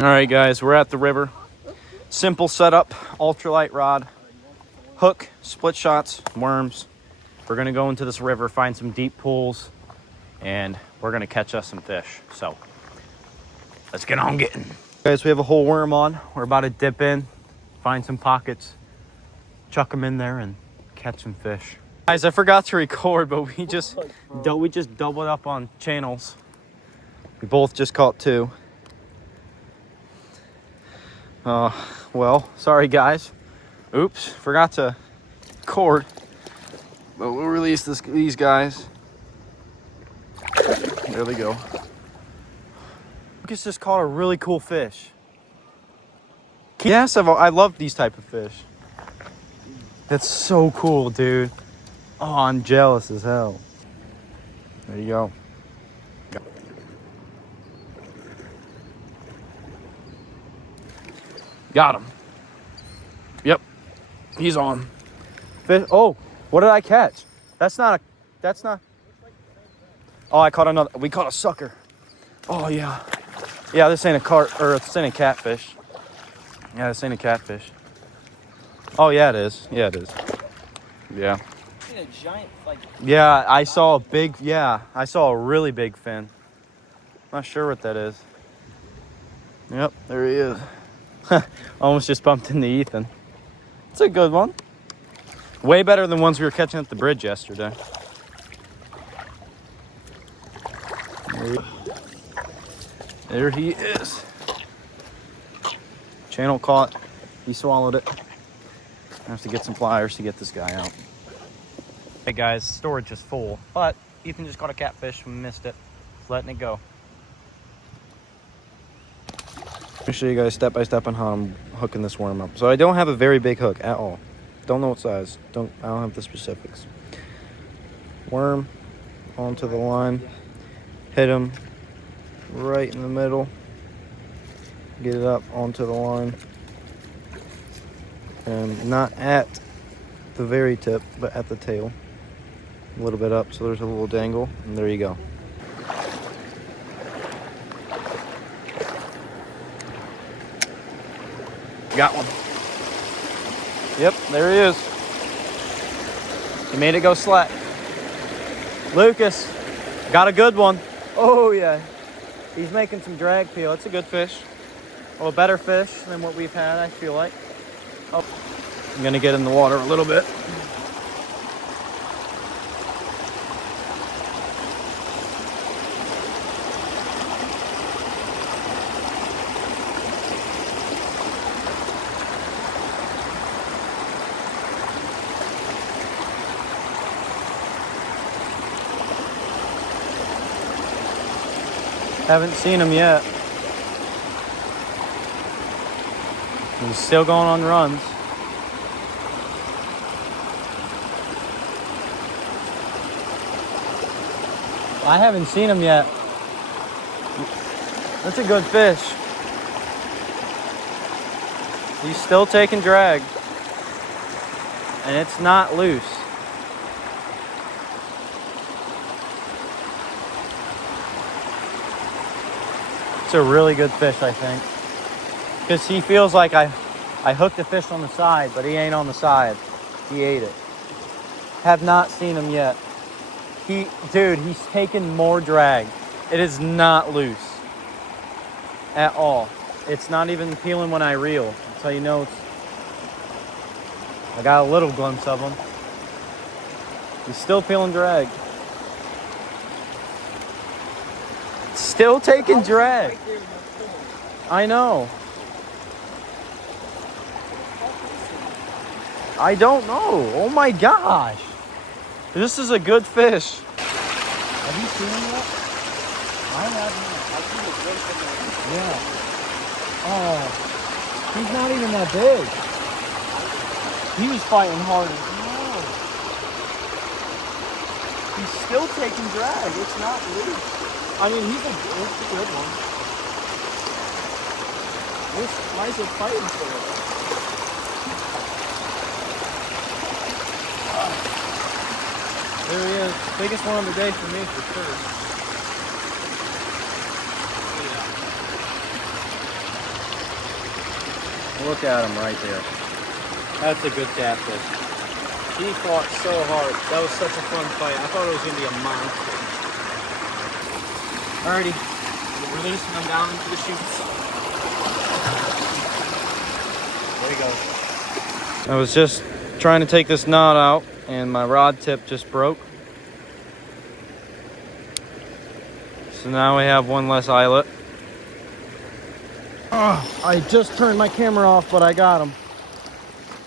All right, guys, we're at the river. Simple setup, ultralight rod, hook, split shots, worms. We're gonna go into this river, find some deep pools, and we're gonna catch us some fish. So let's get on getting. Guys, we have a whole worm on. We're about to dip in, find some pockets, chuck them in there, and catch some fish. Guys, I forgot to record, but we just doubled up on channels. We both just caught 2. Well, sorry guys. Oops, forgot to record. But we'll release these guys. There they go. Lucas just caught a really cool fish. Yes, I love these type of fish. That's so cool, dude. Oh, I'm jealous as hell. There you go. Got him. Yep, he's on. Fish. Oh, what did I catch? That's not. Oh, I caught another. We caught a sucker. Oh yeah. Yeah, this ain't a this ain't a catfish. Yeah, this ain't a catfish. Oh yeah, it is. Yeah, it is. Yeah. A giant, yeah, I saw a really big fin. Not sure what that is. Yep, there he is. Almost just bumped into Ethan. It's a good one. Way better than ones we were catching at the bridge yesterday. There he is. Channel caught. He swallowed it. I have to get some pliers to get this guy out. Hey guys, storage is full, but Ethan just caught a catfish and missed it. Just letting it go. Let me show you guys step by step on how I'm hooking this worm up. So I don't have a very big hook at all. Don't know what size. I don't have the specifics. Worm onto the line. Hit him right in the middle. Get it up onto the line. And not at the very tip, but at the tail. A little bit up, so there's a little dangle, and there you go. Got one. Yep, there he is. He made it go slack. Lucas, got a good one. Oh yeah, he's making some drag peel. It's a good fish. A little better fish than what we've had, I feel like. Oh, I'm gonna get in the water a little bit. Haven't seen him yet. He's still going on runs. I haven't seen him yet. That's a good fish. He's still taking drag. And it's not loose. It's a really good fish, I think. Because he feels like I hooked the fish on the side, but he ain't on the side. He ate it. Have not seen him yet. Dude, he's taking more drag. It is not loose at all. It's not even peeling when I reel. That's how you know I got a little glimpse of him. He's still peeling drag. Still taking drag. I know. I don't know. Oh my gosh. This is a good fish. have you seen him yet? I haven't. I've seen the great thing. Yeah. Oh, he's not even that big. He was fighting hard as hell. He's still taking drag. It's not loose. I mean, it's a good one. This guys are fighting for it. There he is. Biggest one of the day for me, for sure. Look at him right there. That's a good catfish. He fought so hard. That was such a fun fight. I thought it was going to be a monster. Alrighty, we're releasing them down into the chutes. There he goes. I was just trying to take this knot out, and my rod tip just broke. So now we have one less eyelet. Oh, I just turned my camera off, but I got him.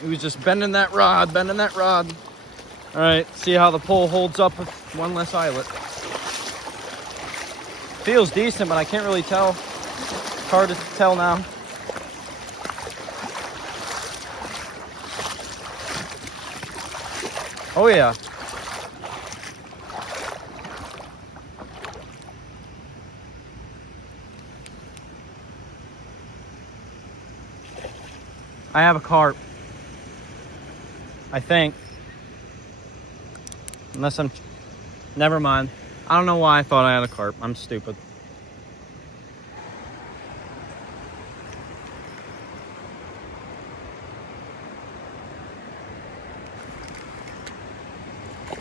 He was just bending that rod, bending that rod. All right, see how the pole holds up with one less eyelet. Feels decent, but I can't really tell. It's hard to tell now. Oh yeah. I have a carp. I think. Unless I'm... Never mind. I don't know why I thought I had a carp. I'm stupid.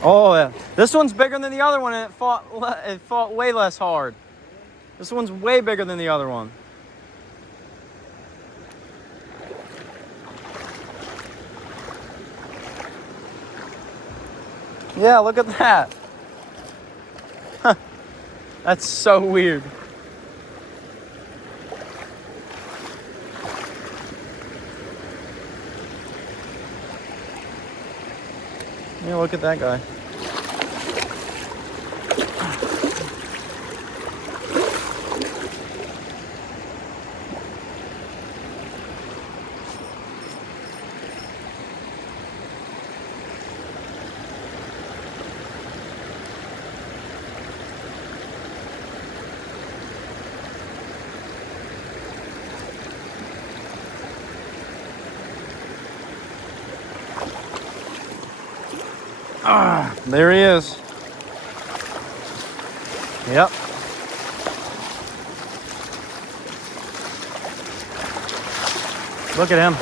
Oh yeah. This one's bigger than the other one, and it fought way less hard. This one's way bigger than the other one. Yeah, look at that. That's so weird. Yeah, look at that guy. Ah, there he is. Yep. Look at him.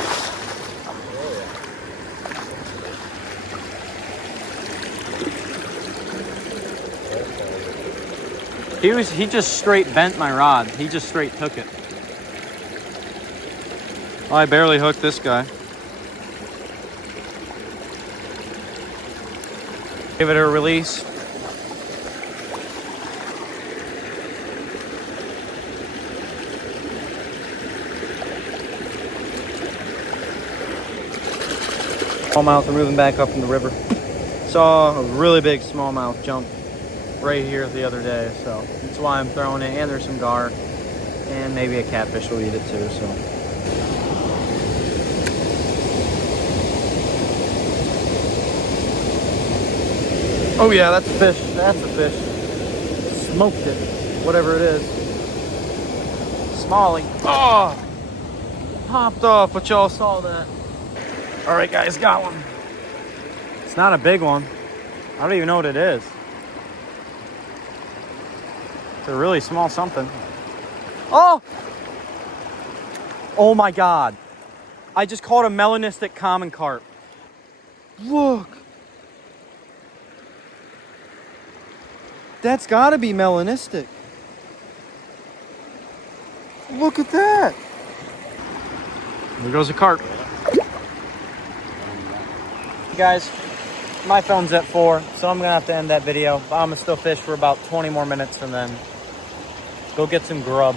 He just straight bent my rod. He just straight took it. I barely hooked this guy. Give it a release. Smallmouth are moving back up in the river. Saw a really big smallmouth jump right here the other day, so that's why I'm throwing it. And there's some gar, and maybe a catfish will eat it too. So. Oh yeah, that's a fish. That's a fish. Smoked it. Whatever it is. Smallie. Oh! Popped off, but y'all saw that. Alright guys, got one. It's not a big one. I don't even know what it is. It's a really small something. Oh! Oh my god. I just caught a melanistic common carp. Look. That's gotta be melanistic. Look at that. There goes a carp. Guys, my phone's at 4, so I'm gonna have to end that video. I'm gonna still fish for about 20 more minutes and then go get some grub.